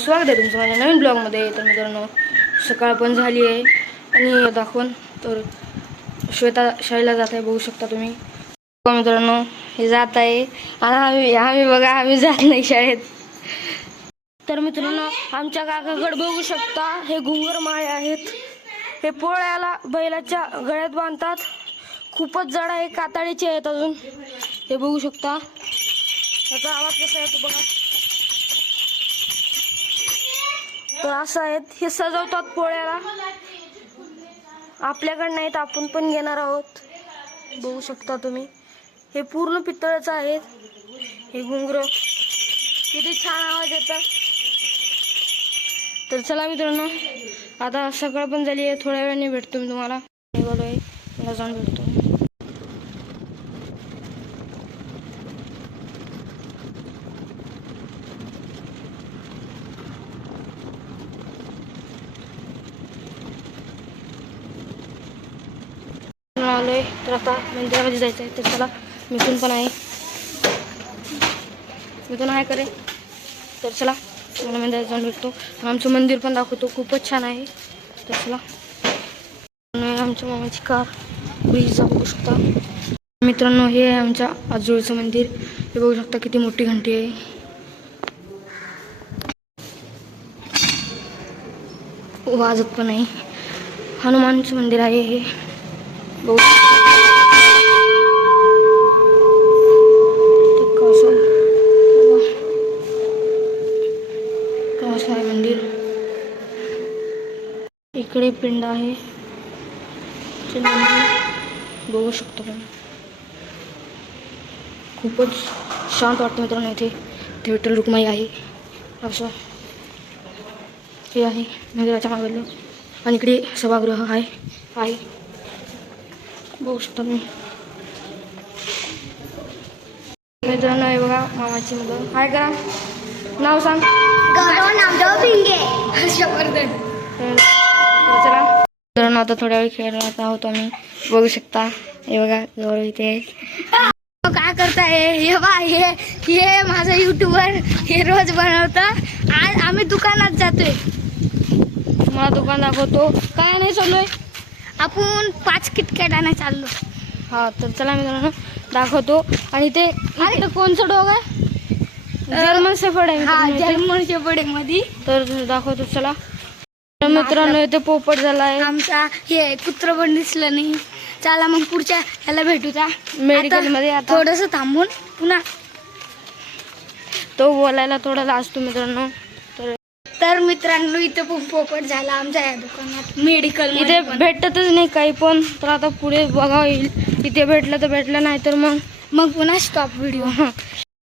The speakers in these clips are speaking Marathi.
स्वागत आहे तुमचं माझ्या नवीन ब्लॉगमध्ये। तर मित्रांनो सकाळ पण झाली आहे आणि दाखवून तर श्वेता शाळेला जात आहे, बघू शकता तुम्ही। मित्रांनो हे जात आहे आणि आम्ही बघा आम्ही जात नाही शाळेत। तर मित्रांनो आमच्या काकाकडे बघू शकता हे घुंगर माळे आहेत, हे पोळ्याला बैलाच्या गळ्यात बांधतात। खूपच जड आहे, कातडीचे आहेत अजून, हे बघू शकता। याचा आवाज कसा येतो बघा। तर असं आहेत, हे सजवतात पोळ्याला। आपल्याकडे नाहीत, आपण पण घेणार आहोत, बघू शकता तुम्ही। हे पूर्ण पितळाचं आहेत हे घुंगर, किती छान आवाज येतात। तर चला मित्रांनो आता सकाळ पण झाली आहे, थोड्या वेळाने भेटतो मी तुम्हाला। मला जाऊन भेटतो। आलोय तर आता मंदिरामध्ये जायचं आहे, तर चला मिथून पण आहे, मिथून आहे करे। तर चला मला मंदिरात जाऊन भेटतो, आमचं मंदिर पण दाखवतो, खूपच छान आहे। तर चला आमच्या मामाची कार ब्रिज बघू शकता मित्रांनो। हे आहे आमच्या आजोळचं मंदिर, हे बघू शकता किती मोठी घंटी आहे। वाजत पण आहे। हनुमानचं मंदिर आहे हे, बघू कसं आहे मंदिर। इकडे पिंड आहे, बघू शकतो पण खूपच शांत वाटतं मित्रांनो। इथे विठ्ठल रुक्माई आहे, असं हे आहे मंदिराच्या मागलं, आणि इकडे सभागृह आहे बघू शकता तुम्ही। मित्रांनो हे बघा मामाची मुलं, हाय करा, नाव सांग। चला आता थोड्या वेळ खेळत आहोत आम्ही, बघू शकता। हे बघा गौरव इथे काय करताय, हे बा हे माझा युट्यूबर, हे रोज बनवतं। आज आम्ही दुकानात जातोय, तुम्हाला दुकान दाखवतो। काय नाही चाललोय आपण 5 किटकॅट आणायला चाललो। हा तर चला मित्रांनो दाखवतो। आणि ते इकडे कोणचं डॉग आहे, जर्मन शेफर्ड आहे। हा जर्मन शेफर्ड आहे मध्ये, तर दाखवतो चला मित्रांनो। इथे पोपट झालाय आमचा, हे कुत्र पण दिसलं नाही। चला मग पुढच्या ह्याला भेटू त्या मेडिकल मध्ये। आता थोडस थांबून पुन्हा तो बोलायला थोडा लाजतो मित्रांनो। तर मित्रांनो इथे पण पोपट झाला आमच्या या दुकानात, मेडिकल इथे भेटतच नाही काही पण। तर आता पुढे बघा येईल, इथे भेटलं तर भेटलं, नाही तर मग पुन्हा स्टॉप व्हिडिओ।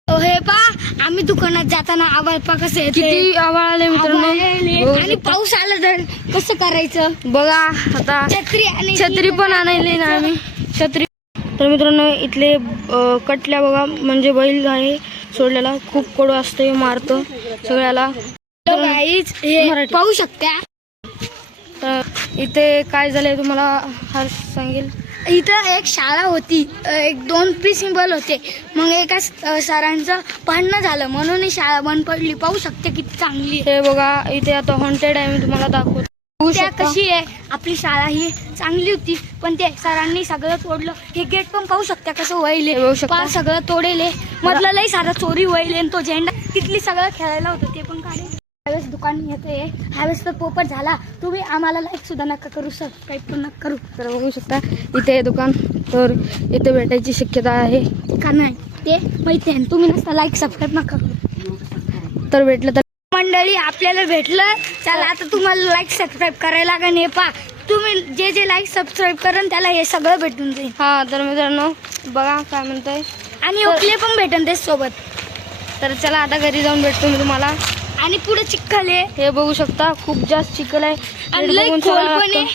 हे पा आम्ही दुकानात जाताना आवाज पा कसं येते, किती आवाज आले मित्रांनो। आणि पाऊस आला तर कसं करायचं बघा। आता छत्री पण आणायली ना आम्ही, छत्री। तर मित्रांनो इथले कटल्या बघा, म्हणजे बैल आहे सोडलेला, खूप कडू असते, मारतो सगळ्याला। हे पाहू शकता। तर इथे काय झालंय तुम्हाला हर्ष सांगेल। इथं एक शाळा होती, 2 प्रिन्सिपल होते, मग एका सरांचं भांडणं झालं म्हणून ही शाळा बंद पडली। पाहू शकते किती चांगली आहे। हे बघा इथे आता हॉन्टेड आहे, मी तुम्हाला दाखवतो। त्या कशी आहे, आपली शाळा ही चांगली होती पण ते सरांनी सगळं तोडलं। हे गेट पण पाहू शकता कसं वळले, सगळं तोडेले, मधलं लई सारा चोरी वळले। तो झेंडा तिथली सगळं खेळायला होतं ते पण काढले। ह्यावेळेस दुकान येते, ह्यावेळेस तर पोपट झाला। तुम्ही आम्हाला लाईक सुद्धा नका करू, सबस्क्राईब पण नका करू। तर बघू शकता इथे दुकान, तर इथे भेटायची शक्यता आहे का नाही ते माहिती आहे। तुम्ही नसता लाईक सबस्क्राईब नका करू, तर भेटलं तर मंडळी आपल्याला भेटलं। चला आता तुम्हाला लाईक सबस्क्राईब करायला लागेल। हे पा तुम्ही जे लाईक सबस्क्राईब करून त्याला हे सगळं भेटून जाईल। हा तर मित्रांनो बघा काय म्हणतोय, आणि ओकले पण भेटून ते सोबत। तर चला आता घरी जाऊन भेटतो मी तुम्हाला। आणि पुढे चिखल आहे, हे बघू शकता खूप जास्त चिखल आहे, आणि लई खोल पण आहे।